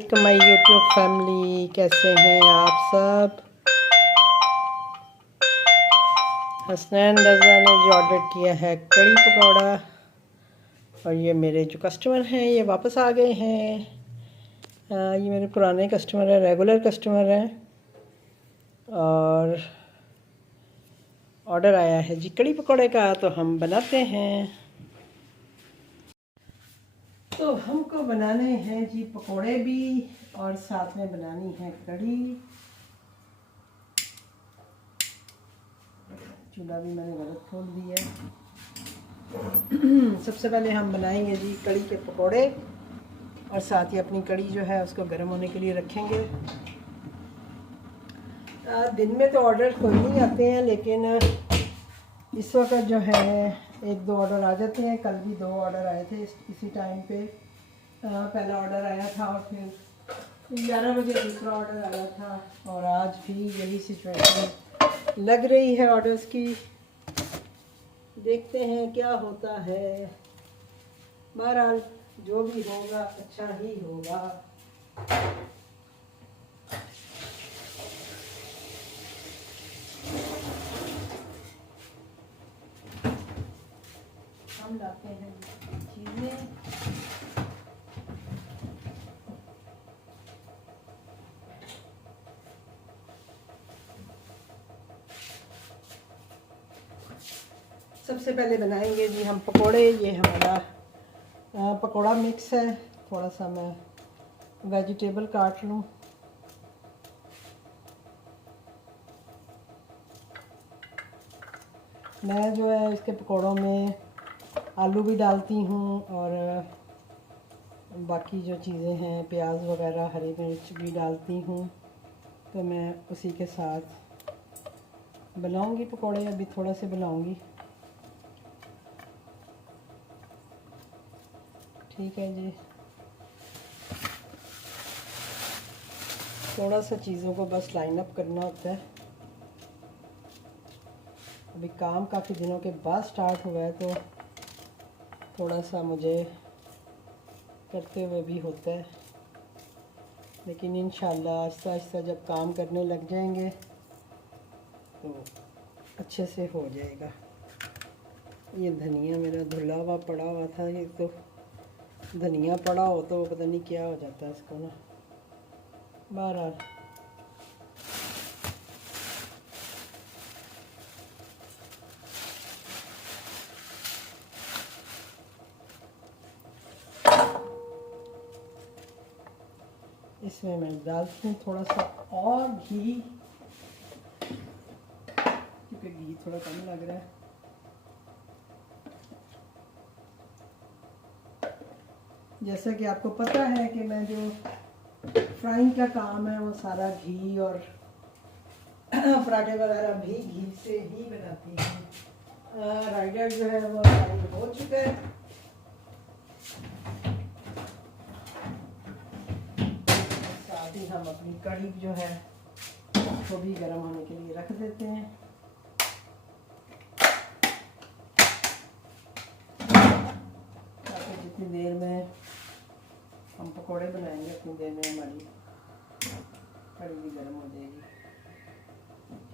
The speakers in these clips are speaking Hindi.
तो माय यूट्यूब फैमिली, कैसे हैं आप सब। हसनैन रज़ा ने जो ऑर्डर किया है कड़ी पकौड़ा, और ये मेरे जो कस्टमर हैं ये वापस आ गए हैं। ये मेरे पुराने कस्टमर हैं, रेगुलर कस्टमर हैं, और ऑर्डर आया है जी कड़ी पकौड़े का, तो हम बनाते हैं। तो हमको बनाने हैं जी पकोड़े भी, और साथ में बनानी है कड़ी। चूल्हा भी मैंने गलत खोल दिया। सबसे पहले हम बनाएंगे जी कड़ी के पकोड़े, और साथ ही अपनी कड़ी जो है उसको गर्म होने के लिए रखेंगे। दिन में तो ऑर्डर कोई नहीं आते हैं, लेकिन इस वक्त जो है एक दो ऑर्डर आ जाते हैं। कल भी 2 ऑर्डर आए थे इसी टाइम पे। पहला ऑर्डर आया था और फिर 11 बजे दूसरा ऑर्डर आया था, और आज भी यही सिचुएशन लग रही है ऑर्डर्स की। देखते हैं क्या होता है। बहरहाल जो भी होगा अच्छा ही होगा। हम लाते हैं चीज़ें। सबसे पहले बनाएंगे जी हम पकोड़े। ये हमारा पकोड़ा मिक्स है। थोड़ा सा मैं वेजिटेबल काट लूँ। मैं जो है इसके पकोड़ों में आलू भी डालती हूँ, और बाकी जो चीज़ें हैं प्याज वगैरह हरी मिर्च भी डालती हूँ। तो मैं उसी के साथ बनाऊँगी पकोड़े। अभी थोड़ा से बनाऊँगी, ठीक है जी। थोड़ा सा चीज़ों को बस लाइन अप करना होता है। अभी काम काफ़ी दिनों के बाद स्टार्ट हुआ है, तो थोड़ा सा मुझे करते हुए भी होता है, लेकिन इंशाल्लाह आहिस्ता आहिस्ता जब काम करने लग जाएंगे तो अच्छे से हो जाएगा। ये धनिया मेरा धुला हुआ पड़ा हुआ था। ये तो धनिया पड़ा हो तो पता नहीं क्या हो जाता है इसको ना। बहरहाल इसमें मैं डालती हूँ थोड़ा सा और घी, क्योंकि घी थोड़ा कम लग रहा है। जैसा कि आपको पता है कि मैं जो फ्राइंग का काम है वो सारा घी, और पराठे वगैरह भी घी से ही बनाती हूँ। राइडर जो है वो फ्राइंग हो चुका है। साथ ही हम अपनी कड़ी जो है वो भी गर्म होने के लिए रख देते हैं। ताकि जितनी देर में हम पकोड़े बनाएंगे उतनी देर में हमारी कड़ी भी गर्म हो जाएगी,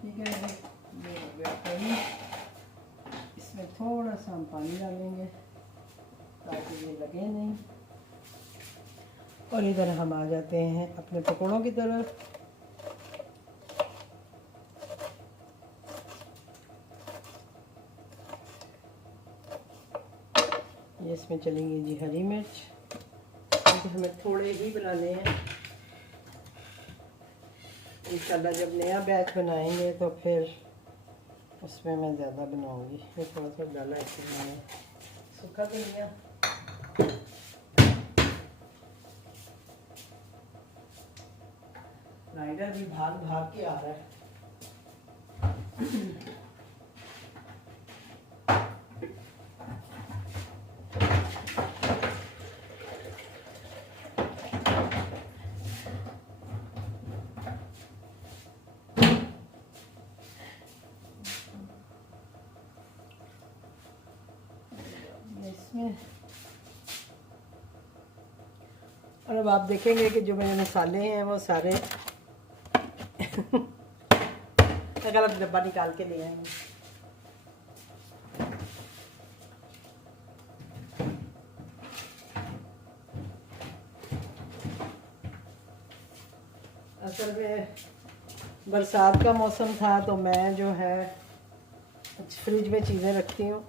ठीक है जी। ये हो गया कड़ी। इसमें थोड़ा सा हम पानी डालेंगे ताकि ये लगे नहीं। और इधर हम आ जाते हैं अपने पकोड़ों की तरफ। ये इसमें चलेंगी जी हरी मिर्च, क्योंकि हमें थोड़े ही बनाने हैं। इंशाल्लाह जब नया बैच बनाएंगे तो फिर उसमें मैं ज़्यादा बनाऊंगी। ये थोड़ा सा डाला इसमें मैंने सूखा धनिया। राइडर भी भाग भाग के आ रहा है। इसमें और अब आप देखेंगे कि जो मेरे मसाले हैं वो सारे गलत डब्बा निकाल के ले आएंगे। असल में बरसात का मौसम था तो मैं जो है फ्रिज में चीज़ें रखती हूँ,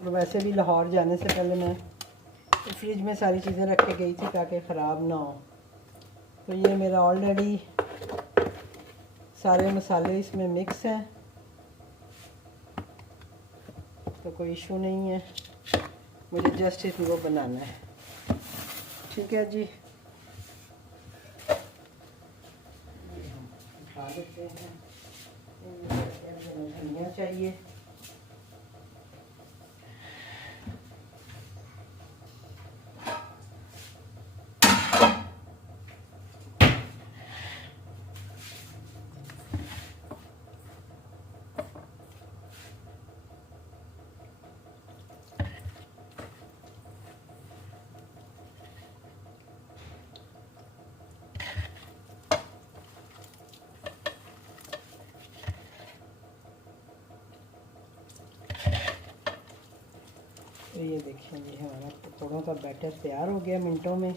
और वैसे भी लाहौर जाने से पहले मैं फ्रिज में सारी चीज़ें रख के गई थी ताकि ख़राब ना हो। तो ये मेरा ऑलरेडी सारे मसाले इसमें मिक्स हैं, तो कोई इशू नहीं है, मुझे जस्ट इनको बनाना है। ठीक है जी, उठा देते हैं। धनिया चाहिए, तो ये देखिए जी हमारा पकौड़ों का बैटर तैयार हो गया मिनटों में।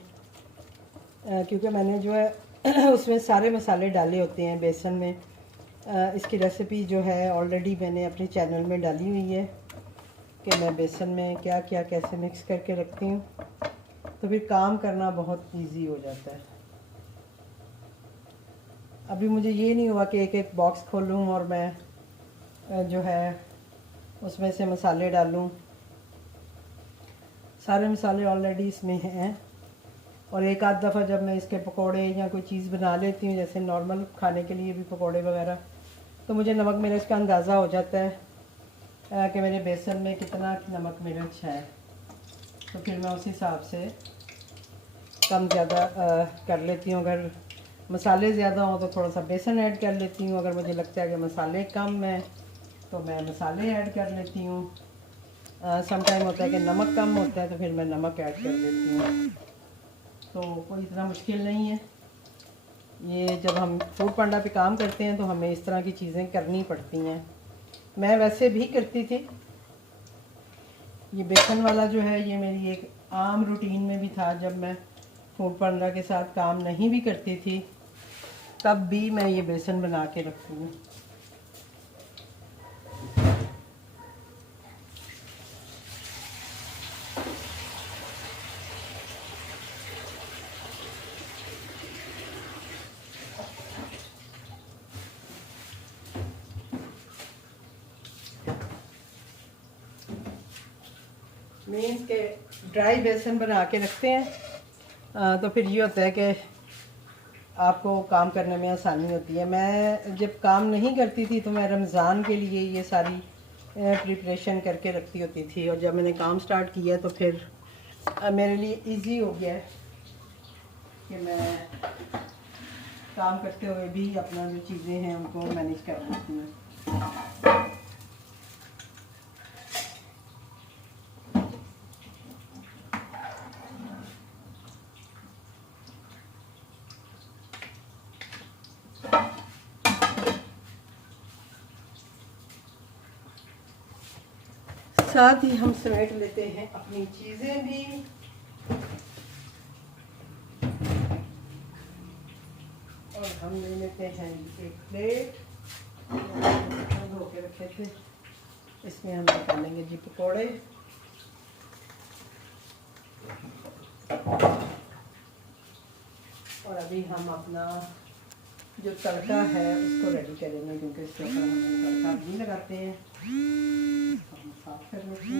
क्योंकि मैंने जो है उसमें सारे मसाले डाले होते हैं बेसन में। इसकी रेसिपी जो है ऑलरेडी मैंने अपने चैनल में डाली हुई है कि मैं बेसन में क्या क्या कैसे मिक्स करके रखती हूँ, तो फिर काम करना बहुत इजी हो जाता है। अभी मुझे ये नहीं हुआ कि एक एक बॉक्स खोलूँ और मैं जो है उसमें से मसाले डालूँ। सारे मसाले ऑलरेडी इसमें हैं, और एक आध दफ़ा जब मैं इसके पकोड़े या कोई चीज़ बना लेती हूँ, जैसे नॉर्मल खाने के लिए भी पकोड़े वगैरह, तो मुझे नमक मिर्च का अंदाज़ा हो जाता है कि मेरे बेसन में कितना नमक मिर्च है। तो फिर मैं उस हिसाब से कम ज़्यादा कर लेती हूँ। अगर मसाले ज़्यादा हों तो थोड़ा सा बेसन ऐड कर लेती हूँ। अगर मुझे लगता है कि मसाले कम हैं तो मैं मसाले ऐड कर लेती हूँ। सम टाइम होता है कि नमक कम होता है तो फिर मैं नमक ऐड कर देती हूँ। तो कोई इतना मुश्किल नहीं है। ये जब हम फूड पांडा पे काम करते हैं तो हमें इस तरह की चीज़ें करनी पड़ती हैं। मैं वैसे भी करती थी। ये बेसन वाला जो है ये मेरी एक आम रूटीन में भी था। जब मैं फूड पांडा के साथ काम नहीं भी करती थी तब भी मैं ये बेसन बना के रखती हूँ। मीन्स के ड्राई बेसन बना के रखते हैं तो फिर ये होता है कि आपको काम करने में आसानी होती है। मैं जब काम नहीं करती थी तो मैं रमज़ान के लिए ये सारी प्रिपरेशन करके रखती होती थी, और जब मैंने काम स्टार्ट किया तो फिर मेरे लिए इजी हो गया कि मैं काम करते हुए भी अपना जो चीज़ें हैं उनको मैनेज कर सकती हूँ। साथ ही हम समेट लेते हैं अपनी चीज़ें भी। और हम ले लेते हैं एक प्लेट धो के रखे थे, इसमें हम निकालेंगे जी पकौड़े। और अभी हम अपना जो तड़का है उसको रेडी करेंगे, क्योंकि इसके ऊपर हम तड़का नहीं लगाते हैं। हम साफ कर लेते हैं।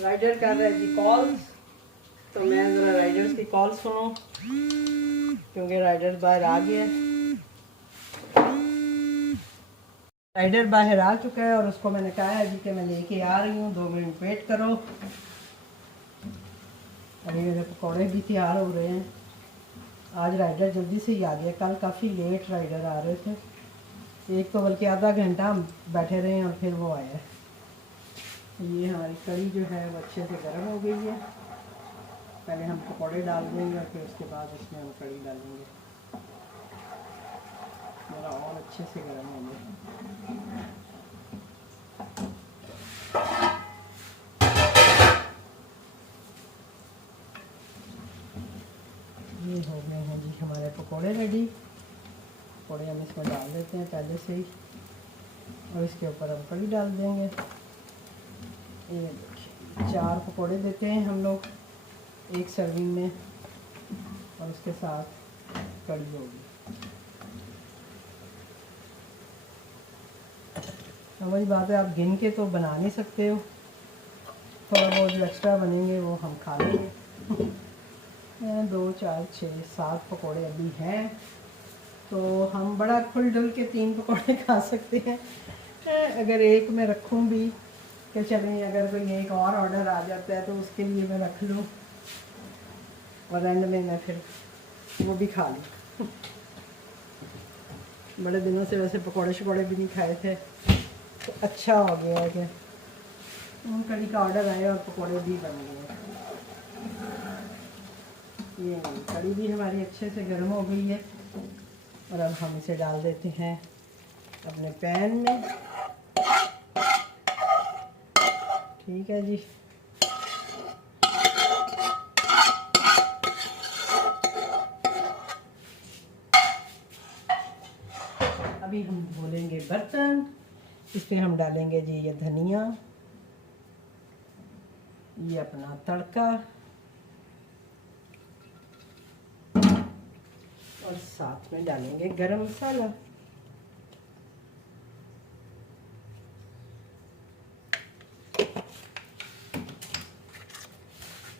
राइडर कर रहा है जी कॉल्स, तो मैं ज़रा राइडर्स की कॉल सुनो, क्योंकि राइडर बाहर आ गया। राइडर बाहर आ चुका है और उसको मैंने कहा है जी कि मैं लेके आ रही हूँ, 2 मिनट वेट करो। अभी मेरे पकौड़े भी तैयार हो रहे हैं। आज राइडर जल्दी से ही आ गया, कल काफ़ी लेट राइडर आ रहे थे। एक तो बल्कि आधा घंटा हम बैठे रहे और फिर वो आया। ये हमारी कड़ी जो है वो अच्छे से गर्म हो गई है। पहले हम पकौड़े डाल देंगे और फिर उसके बाद इसमें हम कड़ी डालेंगे। मेरा और अच्छे से गर्म हो गया। ये हो गए हैं जी हमारे पकौड़े रेडी। पकौड़े हम इसमें डाल देते हैं पहले से ही और इसके ऊपर हम कड़ी डाल देंगे। ये देखिए 4 पकौड़े देते हैं हम लोग एक सर्विंग में और उसके साथ कड़ी होगी। हमारी बात है, आप गिन के तो बना नहीं सकते हो, थोड़ा बहुत जो एक्स्ट्रा बनेंगे वो हम खा लेंगे। 2 4 6 7 पकौड़े अभी हैं तो हम बड़ा खुल डुल के 3 पकौड़े खा सकते हैं। अगर एक में रखूं भी कि चलें, अगर कोई एक और ऑर्डर आ जाता है तो उसके लिए मैं रख लूँ और एंड में मैं फिर वो भी खा लूँ। बड़े दिनों से वैसे पकौड़े शकौड़े भी नहीं खाए थे तो अच्छा हो गया है कि कड़ी का ऑर्डर आया और पकौड़े भी बन गए। ये कड़ी भी हमारी अच्छे से गर्म हो गई है और अब हम इसे डाल देते हैं अपने पैन में। ठीक है जी। अभी हम धोलेंगे बर्तन। इस पर हम डालेंगे जी ये धनिया, ये अपना तड़का और साथ में डालेंगे गरम मसाला।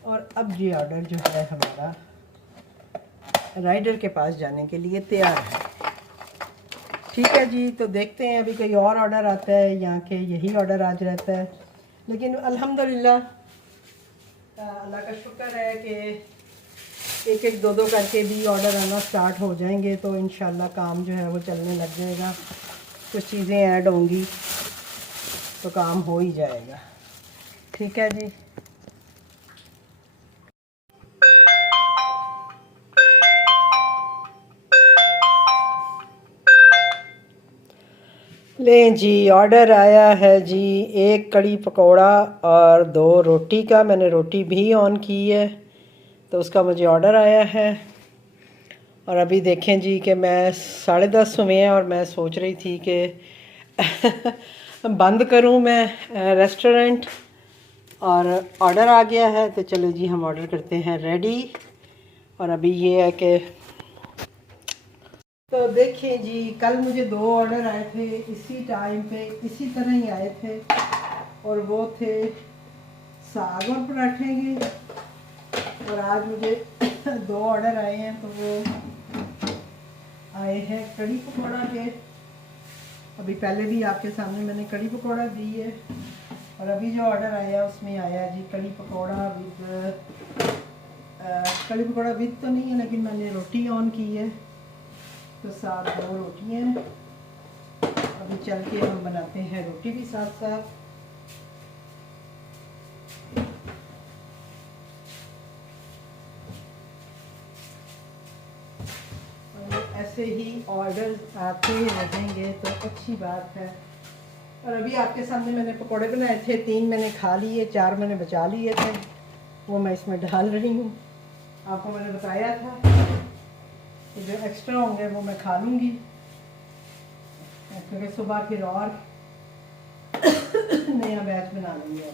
और अब ये ऑर्डर जो है हमारा राइडर के पास जाने के लिए तैयार है। ठीक है जी, तो देखते हैं अभी कोई और ऑर्डर आता है या कि यही ऑर्डर आज रहता है। लेकिन अल्हम्दुलिल्लाह अल्लाह का शुक्र है कि एक एक दो करके भी ऑर्डर आना स्टार्ट हो जाएंगे तो इंशाल्लाह काम जो है वो चलने लग जाएगा। कुछ चीज़ें ऐड होंगी तो काम हो ही जाएगा। ठीक है जी। लें जी, ऑर्डर आया है जी 1 कड़ी पकौड़ा और 2 रोटी का। मैंने रोटी भी ऑन की है तो उसका मुझे ऑर्डर आया है। और अभी देखें जी कि मैं 10:30 हुए हैं और मैं सोच रही थी कि बंद करूं मैं रेस्टोरेंट, और ऑर्डर आ गया है तो चलो जी हम ऑर्डर करते हैं रेडी। और अभी ये है कि तो देखिए जी, कल मुझे 2 ऑर्डर आए थे इसी टाइम पे, इसी तरह ही आए थे और वो थे साग और पराठे के। और आज मुझे 2 ऑर्डर आए हैं तो वो आए हैं कड़ी पकौड़ा के। अभी पहले भी आपके सामने मैंने कड़ी पकौड़ा दी है और अभी जो ऑर्डर आया उसमें आया जी कड़ी पकौड़ा विद कड़ी पकौड़ा विद तो नहीं है लेकिन मैंने रोटी ऑन की है तो साथ 2 रोटियाँ। अभी चल के हम बनाते हैं रोटी भी साथ साथ। और ऐसे ही ऑर्डर आते रहेंगे तो अच्छी बात है। और अभी आपके सामने मैंने पकोड़े बनाए थे, 3 मैंने खा लिए, 4 मैंने बचा लिए थे, वो मैं इसमें डाल रही हूँ। आपको मैंने बताया था कि जो एक्स्ट्रा होंगे वो मैं खा लूँगी क्योंकि सुबह फिर और नया बैच बना लेंगे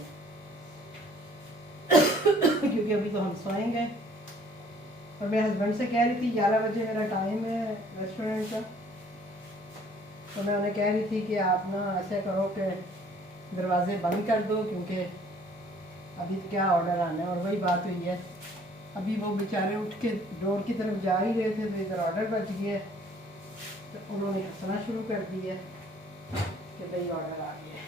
क्योंकि अभी तो हम सोएंगे। और मैं हस्बैंड से कह रही थी 11 बजे मेरा टाइम है रेस्टोरेंट का, तो मैं उन्हें कह रही थी कि आप ना ऐसे करो कि दरवाजे बंद कर दो क्योंकि अभी क्या ऑर्डर आना है। और वही बात हुई है, अभी वो बेचारे उठ के डोर की तरफ जा ही रहे थे तो इधर ऑर्डर बच गया तो उन्होंने हंसना शुरू कर दिया कि भाई ऑर्डर आ गया।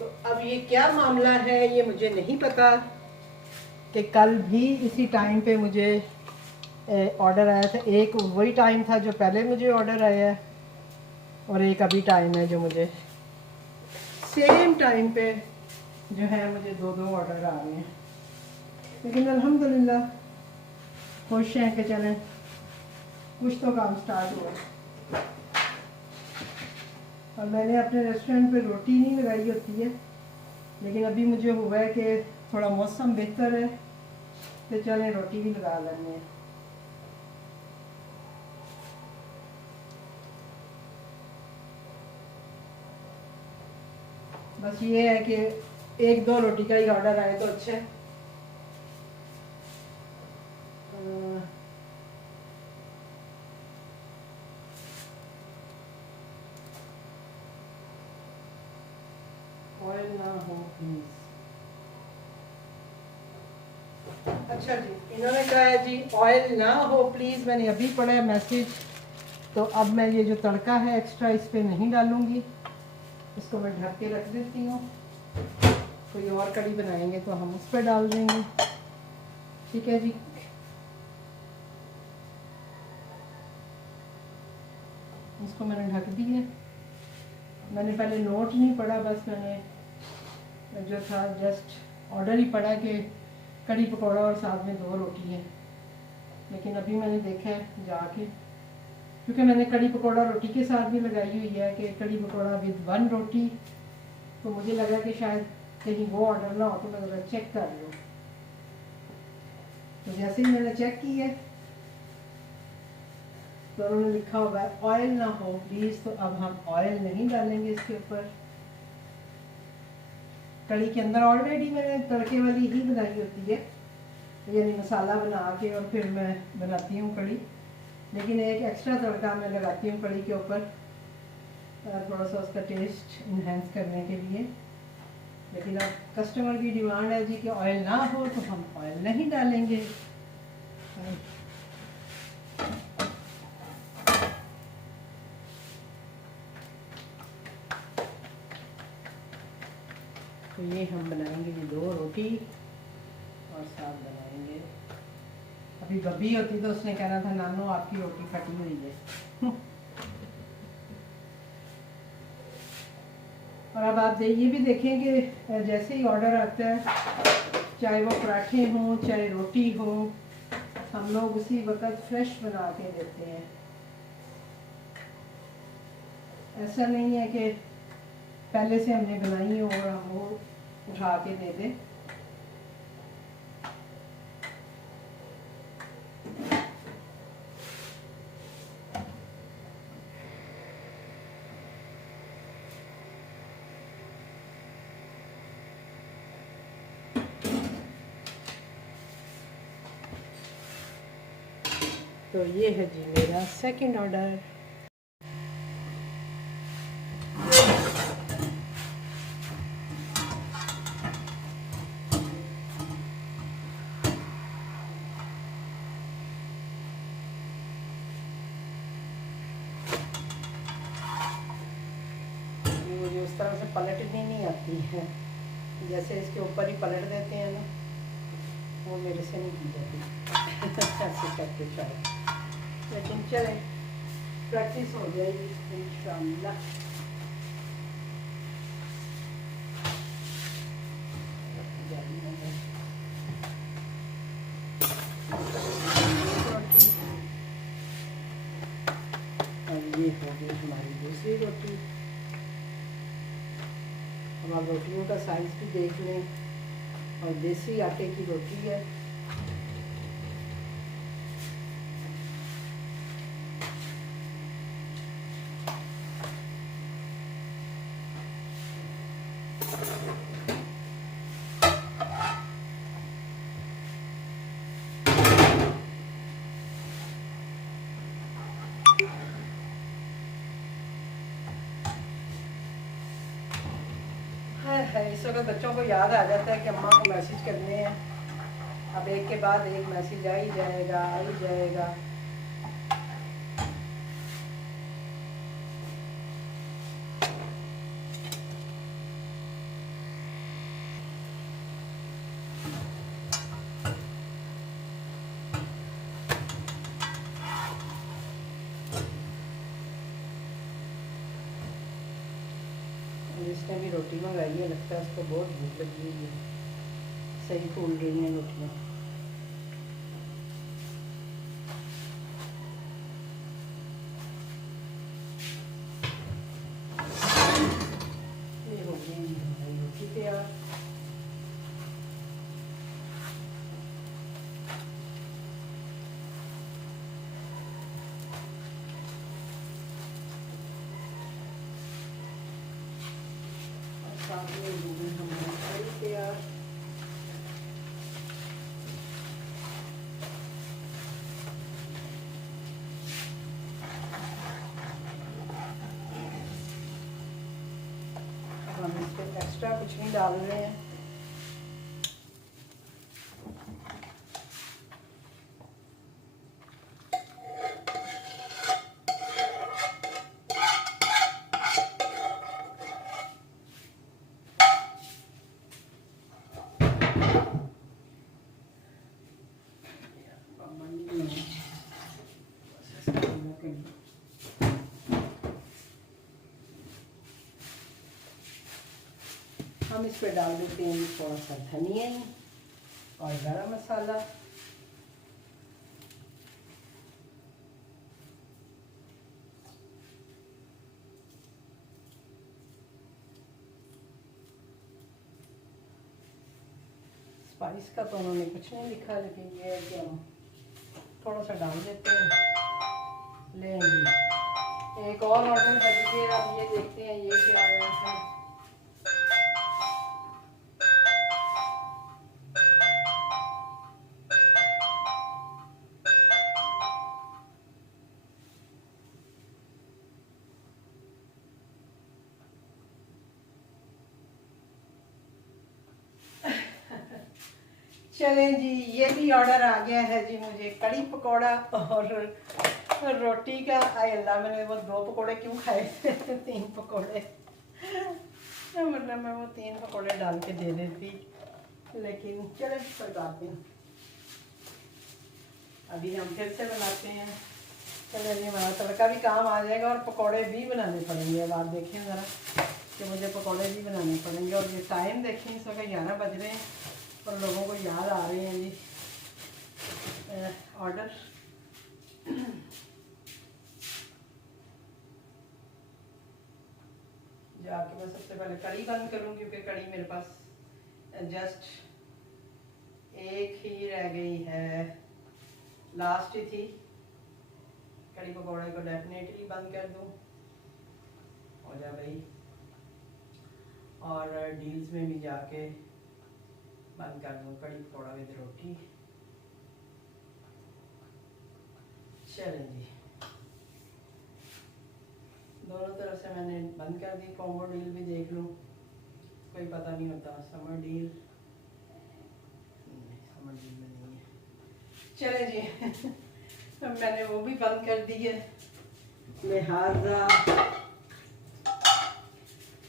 तो अब ये क्या मामला है ये मुझे नहीं पता कि कल भी इसी टाइम पे मुझे ऑर्डर आया था, एक वही टाइम था जो पहले मुझे ऑर्डर आया है, और एक अभी टाइम है जो मुझे सेम टाइम पे जो है मुझे दो दो ऑर्डर आ रहे हैं। लेकिन अल्हम्दुलिल्लाह खुश हैं कि चलें कुछ तो काम स्टार्ट हुआ। और मैंने अपने रेस्टोरेंट पे रोटी नहीं लगाई होती है, लेकिन अभी मुझे हुआ है कि थोड़ा मौसम बेहतर है तो चलें रोटी भी लगा लेंगे हैं। बस ये है कि एक दो रोटी का ही ऑर्डर आए तो अच्छा है। ऑयल ना हो प्लीज। अच्छा जी, इन्होंने कहा है जी ऑयल ना हो प्लीज, मैंने अभी पढ़ा है मैसेज। तो अब मैं ये जो तड़का है एक्स्ट्रा इस पे नहीं डालूंगी, इसको मैं ढक के रख देती हूँ। कोई और कड़ी बनाएंगे तो हम उस पर डाल देंगे। ठीक है जी। इसको मैंने ढक दी है। मैंने पहले नोट नहीं पढ़ा, बस मैंने जो था जस्ट ऑर्डर ही पढ़ा कि कड़ी पकौड़ा और साथ में दो रोटी है। लेकिन अभी मैंने देखा है जाके, क्योंकि मैंने कड़ी पकौड़ा रोटी के साथ भी लगाई हुई है कि कड़ी पकौड़ा विद वन रोटी, तो मुझे लगा कि शायद कहीं वो ऑर्डर ना हो, तो मैं ज़रा चेक कर लूँ। तो जैसे ही मैंने चेक की है तो उन्होंने लिखा होगा ऑयल ना हो प्लीज़, तो अब हम ऑयल नहीं डालेंगे इसके ऊपर। कड़ी के अंदर ऑलरेडी मैंने तड़के वाली ही बनाई होती है, यानी मसाला बना के और फिर मैं बनाती हूँ कड़ी। लेकिन एक एक्स्ट्रा तड़का मैं लगाती हूँ कड़ी के ऊपर, थोड़ा सा उसका टेस्ट इन्हेंस करने के लिए। लेकिन अब कस्टमर की डिमांड है जी कि ऑयल ना हो, तो हम ऑयल नहीं डालेंगे। तो ये हम बनाएंगे जी दो रोटी और साथ बनाएंगे। अभी बब्बी होती तो उसने कहना था नानो आपकी रोटी फटी हुई है। और अब आप ये भी देखें कि जैसे ही ऑर्डर आता है, चाहे वो पराठे हों चाहे रोटी हो, हम लोग उसी वक्त फ्रेश बना के देते हैं। ऐसा नहीं है कि पहले से हमने बनाई हो और हम वो उठा के दे दें। तो ये है जी मेरा सेकंड ऑर्डर। मुझे उस तरह से पलटनी नहीं आती है, जैसे इसके ऊपर ही पलट देते हैं ना, वो मेरे से नहीं की जाती। ऐसे करके शायद, लेकिन चले प्रैक्टिस हो जाएगी इंशाअल्लाह। और ये हो गई हमारी दूसरी रोटी। अब आप रोटियों का साइज भी देख लें, और देसी आटे की रोटी है। इस वक्त बच्चों को याद आ जाता है कि अम्मा को मैसेज करने हैं। अब एक के बाद एक मैसेज आ ही जाएगा। जिसने भी रोटी मंगाई है लगता है उसको बहुत भूख लगी हुई है। सही फूल रही हैं रोटियाँ। ये हो गई हमारी रोटी तैयार। साथ में हमारी कड़ी तैयार। हम इस पर एक्स्ट्रा कुछ नहीं डाल रहे हैं। हम इस पे डाल देते हैं थोड़ा सा धनिया और गरम मसाला। स्पाइस का तो उन्होंने कुछ नहीं लिखा, लेकिन ये है कि हम थोड़ा सा डाल देते हैं। लेंगे एक और ऑर्डर बच गया, अब ये देखते हैं ये क्या आया है। चलें जी, ये भी ऑर्डर आ गया है जी मुझे कड़ी पकौड़ा और रोटी का। आय अल्लाह, मैंने वो 2 पकौड़े क्यों खाए थे 3 पकौड़े, वरना मैं वो 3 पकौड़े डाल के दे देती, लेकिन चले कोई बात नहीं। अभी हम फिर से बनाते हैं। चले जी, हमारा तड़का भी काम आ जाएगा और पकौड़े भी बनाने पड़ेंगे। अब आप देखें ज़रा कि मुझे पकौड़े भी बनाने पड़ेंगे। और ये टाइम देखें, इस वक्त 11 बज रहे हैं और लोगों को याद आ रहे हैं जी ऑर्डर। जाके मैं सबसे पहले कड़ी बंद करूँ, क्योंकि कड़ी मेरे पास जस्ट एक ही रह गई है, लास्ट ही थी। कड़ी पकौड़े को डेफिनेटली बंद कर दूँ, हो जा भाई। और डील्स में भी जाके बंद कर दूँ कड़ी पकौड़ा विद रोटी। चलें जी, दोनों तरफ से मैंने बंद कर दी। कॉम्बो डील भी देख लूँ, कोई पता नहीं होता। समर डील में नहीं है। चले जी मैंने वो भी बंद कर दी है, लिहाजा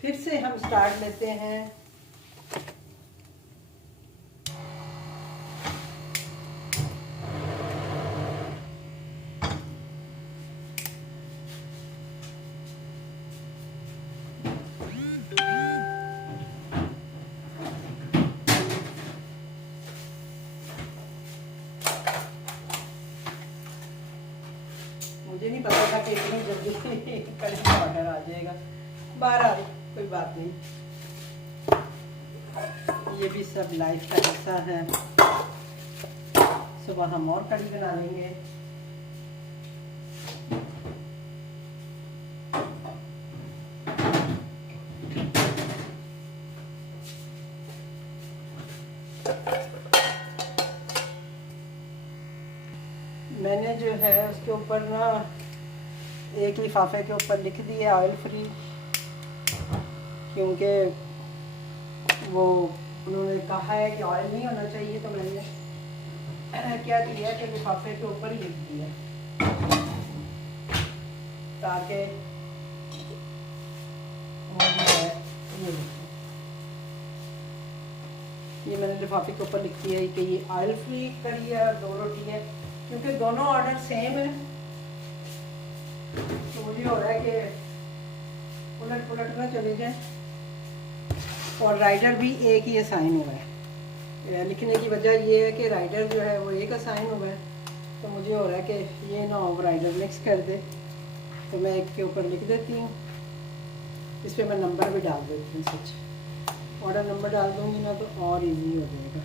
फिर से हम स्टार्ट लेते हैं। मुझे नहीं पता था कि इतनी जल्दी कड़ी का ऑर्डर आ जाएगा। 12 कोई बात नहीं, ये भी सब लाइफ का हिस्सा है। सुबह हम और कड़ी बना लेंगे। मैंने जो है उसके ऊपर ना एक लिफाफे के ऊपर लिख दिया ऑयल फ्री, क्योंकि वो उन्होंने कहा है कि ऑयल नहीं होना चाहिए, तो मैंने क्या किया कि लिफाफे के ऊपर ही लिख दिया, ताकि वो जो है ये मैंने लिफाफे के ऊपर लिख दिया है कि ये ऑयल फ्री करी है और 2 रोटी है, क्योंकि दोनों ऑर्डर सेम है। तो मुझे हो रहा है कि उलट पुलट ना चले जाए, और राइडर भी एक ही असाइन हुआ है। लिखने की वजह ये है कि राइडर जो है वो एक असाइन हुआ है, तो मुझे हो रहा है कि ये ना हो राइडर मिक्स कर दे, तो मैं एक के ऊपर लिख देती हूँ। इस पर मैं नंबर भी डाल देती हूँ, सच ऑर्डर नंबर डाल दूँगी ना तो और इजी हो जाएगा।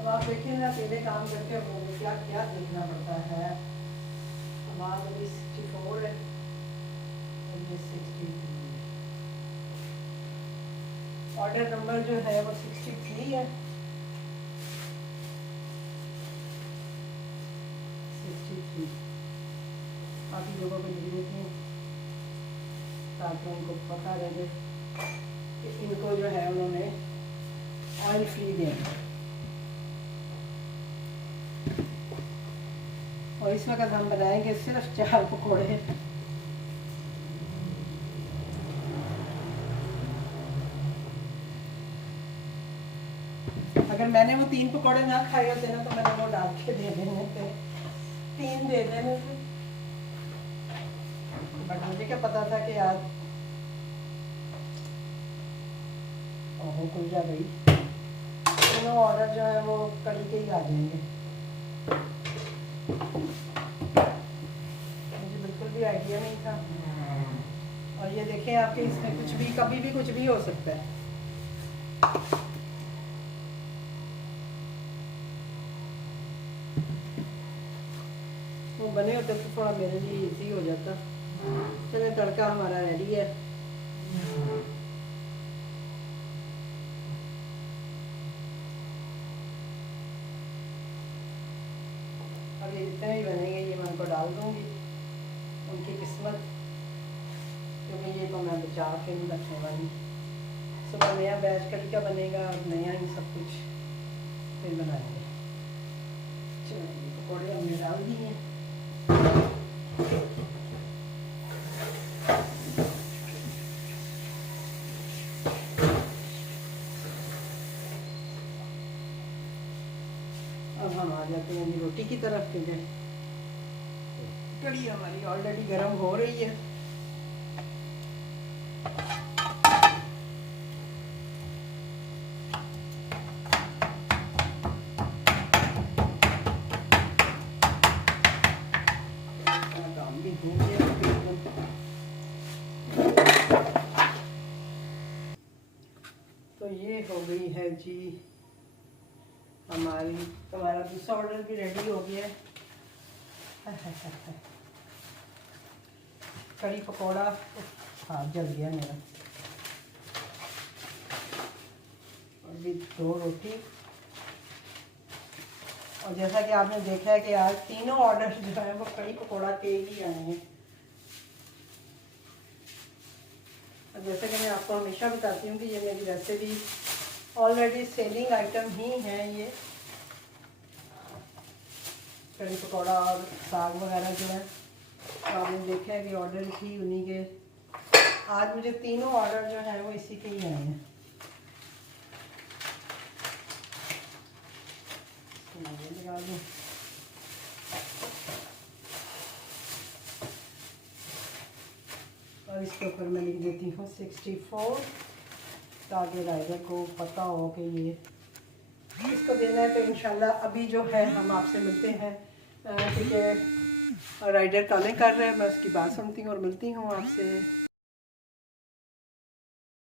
अब आप देखिए ना, अकेले काम करते हो मुझे क्या क्या देखना पड़ता है। हमारा अभी 64 है और ये 63 है। ऑर्डर नंबर जो है वो 63 है। 63 बाकी लोगों को लिख देती हूँ ताकि उनको पता रहे कि इनको जो है उन्होंने ऑयल फ्री देना। और इस वक्त हम बनाएंगे सिर्फ 4 पकौड़े। अगर मैंने वो 3 पकौड़े ना खाए होते ना तो मैंने वो डाल के दे देने थे, 3 दे देने थे, बट मुझे क्या पता था कि आज ओहो खुल जा गई। दोनों ऑर्डर जो है वो कड़ी के ही आ जाएंगे। मुझे बिल्कुल भी आइडिया नहीं था। और ये देखें आपके इसमें कुछ भी कभी भी कुछ भी हो सकता है। वो बने होते तो थोड़ा मेरे लिए इजी हो जाता। चलिए तड़का हमारा रेडी है। अब ये जितने भी बनेंगे ये मैं उनको डाल दूँगी, उनकी किस्मत, क्योंकि ये तो मैं बचा के नहीं रखने वाली। सुबह नया बैच कड़ी का बनेगा और नया ही सब कुछ फिर बनाएंगे। चलिए पकौड़े हमने डाल दिए। अब हम आ जाते हैं जी रोटी की तरफ। के लिए कड़ी हमारी ऑलरेडी गर्म हो रही है। काम भी हो गया। तो ये हो गई है जी हमारा दूसरा ऑर्डर भी रेडी हो गया है। कड़ी पकौड़ा हाँ जल गया मेरा। और भी 2 रोटी। और जैसा कि आपने देखा है कि आज तीनों ऑर्डर जो है वो कड़ी पकौड़ा के ही आए हैं। और जैसे कि मैं आपको हमेशा बताती हूँ कि ये मेरी वैसे भी ऑलरेडी सेलिंग आइटम ही है। ये कड़ी पकौड़ा और साग वगैरह जो है तो आपने देखा है कि ऑर्डर ही उन्हीं के। आज मुझे तीनों ऑर्डर जो है वो इसी के ही आए हैं। लगा दूँ और इसके ऊपर मैं लिख देती हूँ 64 ताकि राइडर को पता हो कि ये इसको देना है। तो इंशाल्लाह अभी जो है हम आपसे मिलते हैं, ठीक है। राइडर कॉलिंग कर रहे हैं, मैं उसकी बात सुनती हूँ और मिलती हूँ आपसे।